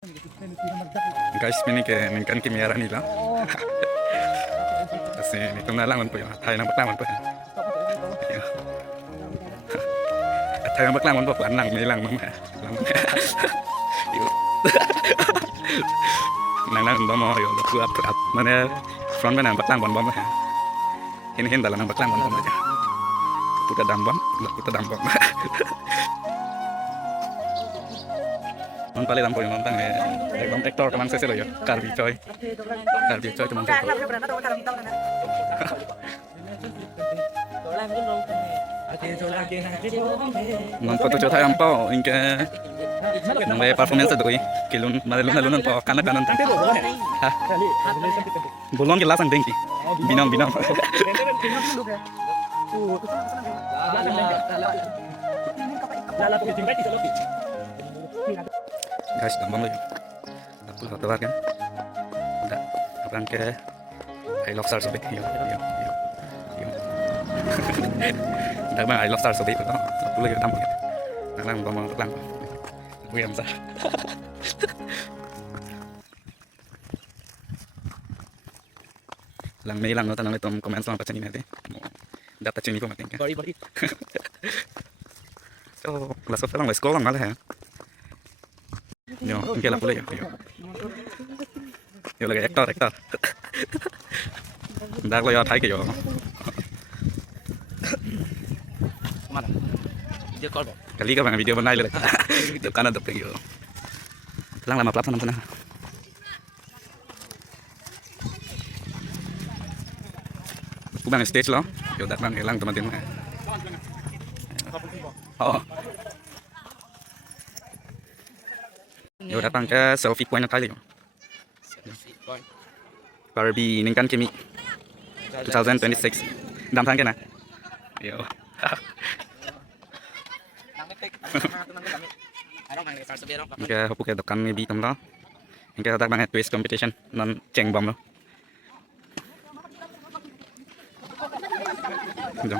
Guys, minkan kimiyara nila. Kasi nito na lang po yung tayo ng baklaman po. At tayo ng baklaman po, puan lang, may lang mamaya. Nang bom mo yung luku at mana front mana baklang bom mo. Hin dalam baklang bom aja. Puta dambom, puta dambom. Paling lampu yang nonton bom ektor teman saya loh ya, Karbi coy teman saya. Non foto coba yang pau, ingke nang performance itu kilun malun pau kanan. Hah? Bolong gelasan dengki. Binam. Guys, gampang loh. Aku tebar kan. Udah, orang ke I love stars sobek. Yo. Udah bang I love stars sobek itu. Aku lagi tampil. Nang ngomong lang. Aku yang sah. Lang may lang no tanong itong comments lang pa ni natin. Dapat chini ko matin ka. Bari. So, kelas of lang, let's go lang malah ya. Yo, ini lah pula yo. Yo lagi ektor. Dak lo yo thai ke yo. Mana? Video call. Kali ka bang video banai le. Video kanan dap yo. Lang lama platform sana. Bang stage lo. Yo dak bang lang teman-teman. Oh. Yo datang ke selfie point kali yo. Barbie Ningkan Kimi 2026. Dam sang kena. Yo. Oke, hopu ke dokan mi bi tam lo. Ingke tak bang twist competition non ceng bom lo. Jom.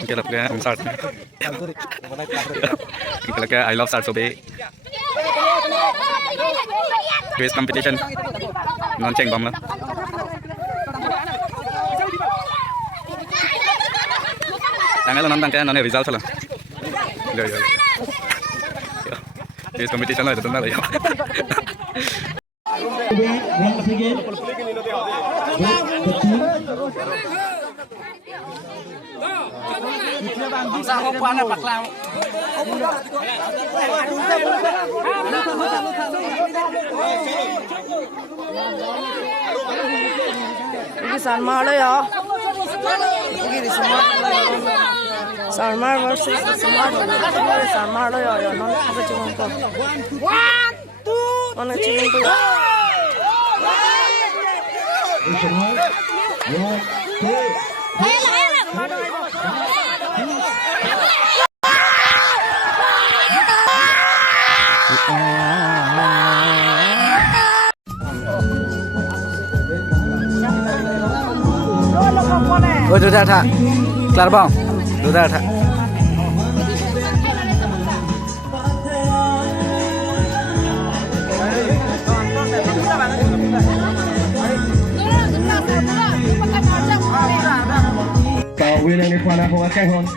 Ingke lap ke start. Ingke lap ke I love start sobe. Quiz competition non ceng bom lo. Tanggal nonton kan nonton result lah. Yo. Quiz competition lo itu tentang yo. Bangsa hopo ana paklang. Ini Salmar lo ya. Ini Salmar. Salmar versus Salmar. Salmar lo ya. Non apa cuma ko. 1 2. Mana cuma ko. Oh, sudah tak? Kelar bang? Sudah tak? Willen ni panna på att kan hon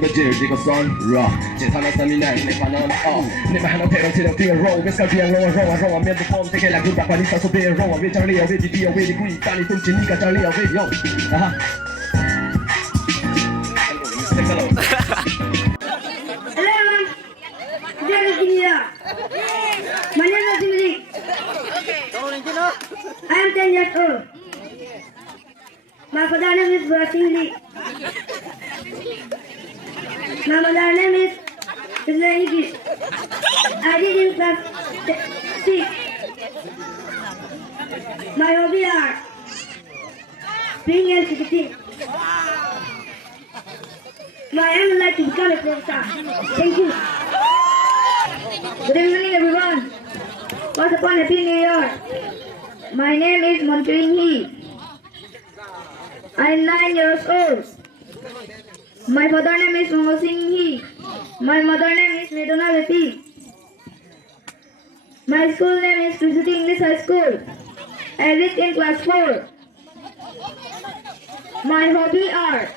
betyder det går sån raw till han nästan i när ni panna ni med henne till till till roll vi ska bli en roll med det kom till hela gubbar på lista så blir det roll vi tar Leo vi det vi det skit kan inte ni kan ta Leo vi jo aha hello my name is Jimmy. I am 10 years old. My father name is Brasili. My mother name is Islamic. I did in class 6. My hobby are being and ticketing. My aim is like to become a professor. Thank you. Good evening everyone. Once upon a Happy New Year. My name is Montuin Hee. I am 9 years old. My father name is Moho Singh Hee. My mother name is Medona Veti. My school name is Tricity English High School. I read in class 4. My hobby are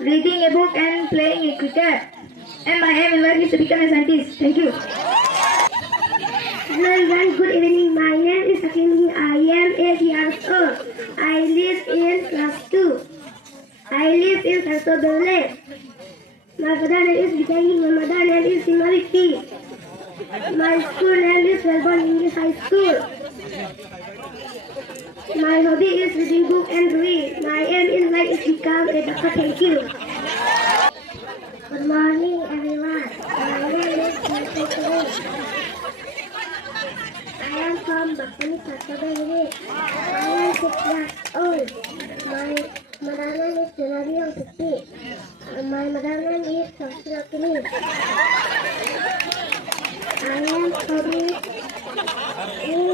reading a book and playing a cricket. And my aim in life is to become a scientist. Thank you. Hello everyone, good evening. My name is Akimi. I am 8 years old. I live in class 2. I live in Sarsobele. My father name is Vijay. My mother name is Simariti. My school name is Melbourne English High School. My hobby is reading book and read. My aim in life is to become a doctor. Thank you. Good morning everyone. My name is Sarsobele. I am from Bakuni Sarsobele. I am 6 years old. My mother name is Junari Okiti. My mother name is Sasrakini. I am hobby in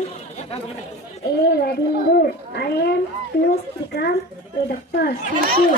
a reading book. I am to become a doctor. Thank you.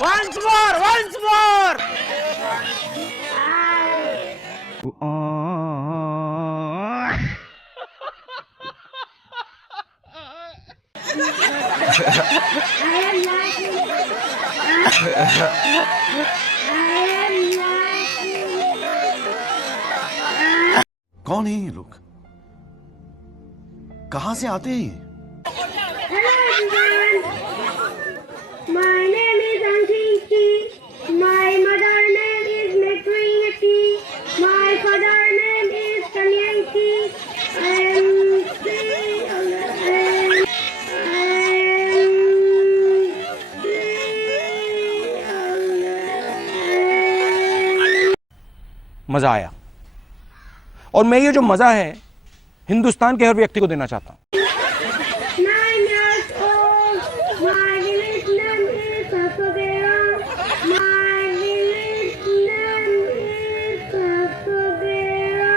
Once more, once more. कौन है ये लोग? कहां से आते हैं ये? Hello everyone. My name is Anjinki. My mother name is Metringati. My father name is Kanyanki. I am 3. मज़ा आया और मैं ये जो मज़ा है हिंदुस्तान के हर व्यक्ति को देना चाहता हूँ। 9 years old. My village name is Sasobera. My village name is Sasobera.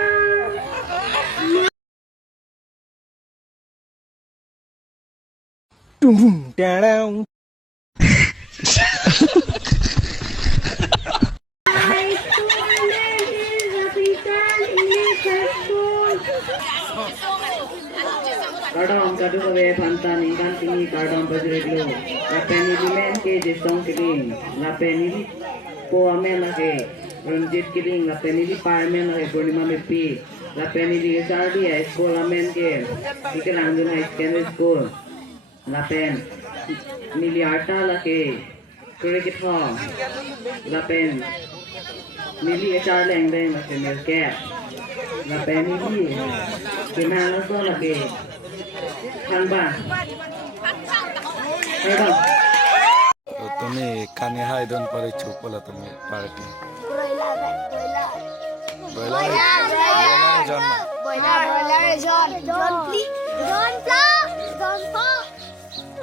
My school name is Rafisan English High School. Kardom kadukawe pantan ingkan tinggi kardom bajreglo. Lapeni limen ke jesong kiling. Lapeni li po amen lage. Ranjit kiling. Lapeni li parmen lage. Purnima mepi. Lapeni li sardi high school amen ke. Tikelangun high secondary school. Lapen nili arta lage. Cricket hall. Lapen nili HR lengdeng lage melcap. Lapeni li kinala so lage. Kanba. Pardon. তুমি কানে high দন পরে চুপ বলা তুমি party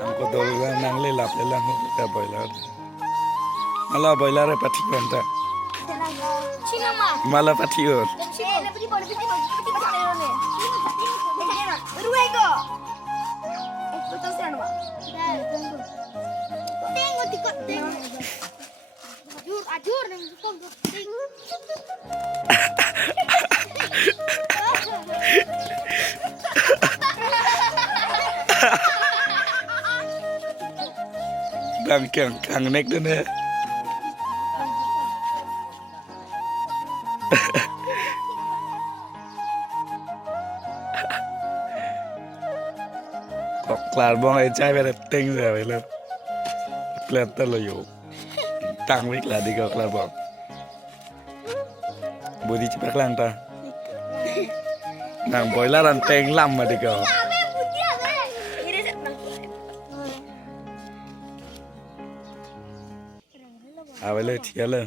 हमको दो नांगले लापले लांग का बॉयलर मला बॉयलर है पठी बनता मला पठी हो đang càng nét nữa nè cọc là bọn ấy trai về tinh rồi vậy luôn lên tên là dụ tăng biết là đi cọc là bọn buổi đi chụp lang ta nàng bồi la đàn tên lắm mà đi cọc เอาไปเลยเทียเลย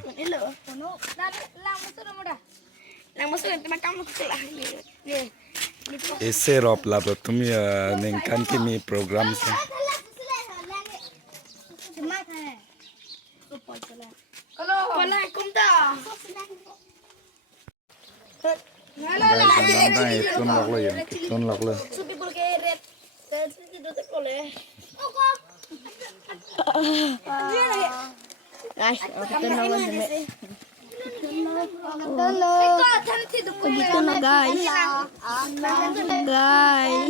Ese rob lah তুমি nengkan kini program sih. Tun lok le yang tun lok le. Guys, kita nawan dulu. Begitu na guys. Guys.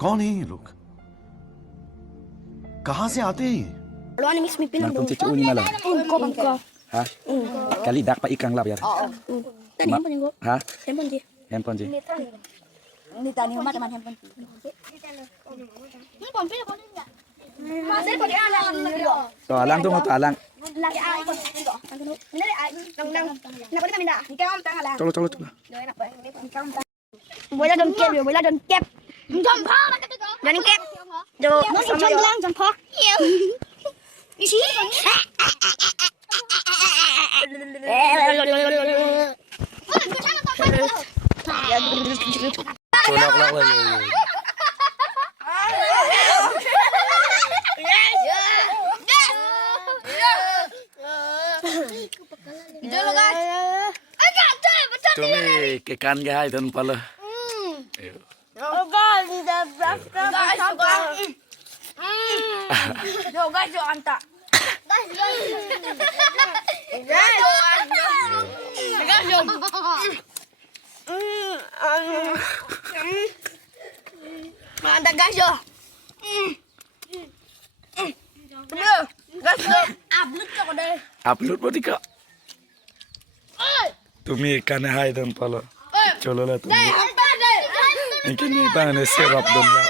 कौन है ये लोग कहाँ से आते हैं ये? Nang cicu ni malah. Hah? Kali dak pa ikang lap ya. Tadi handphone yang gua. Hah? Handphone dia. Handphone sih. Ini tadi rumah teman handphone. So alang tu mau tu alang. Colo colo colo. Boleh don kep, boleh don kep. Don kep. Do sama lang jam phok. Isi. Colok lok le. Tumi ke kan ke hai dan pala. Oh guys, the brush guys. Yo guys, yo anta. Mantap guys yo. Guys, upload kok deh. Upload berarti kak. Tumi kan hai dan pala. Colo lah tumi. Mungkin ni tangan serap dom lah.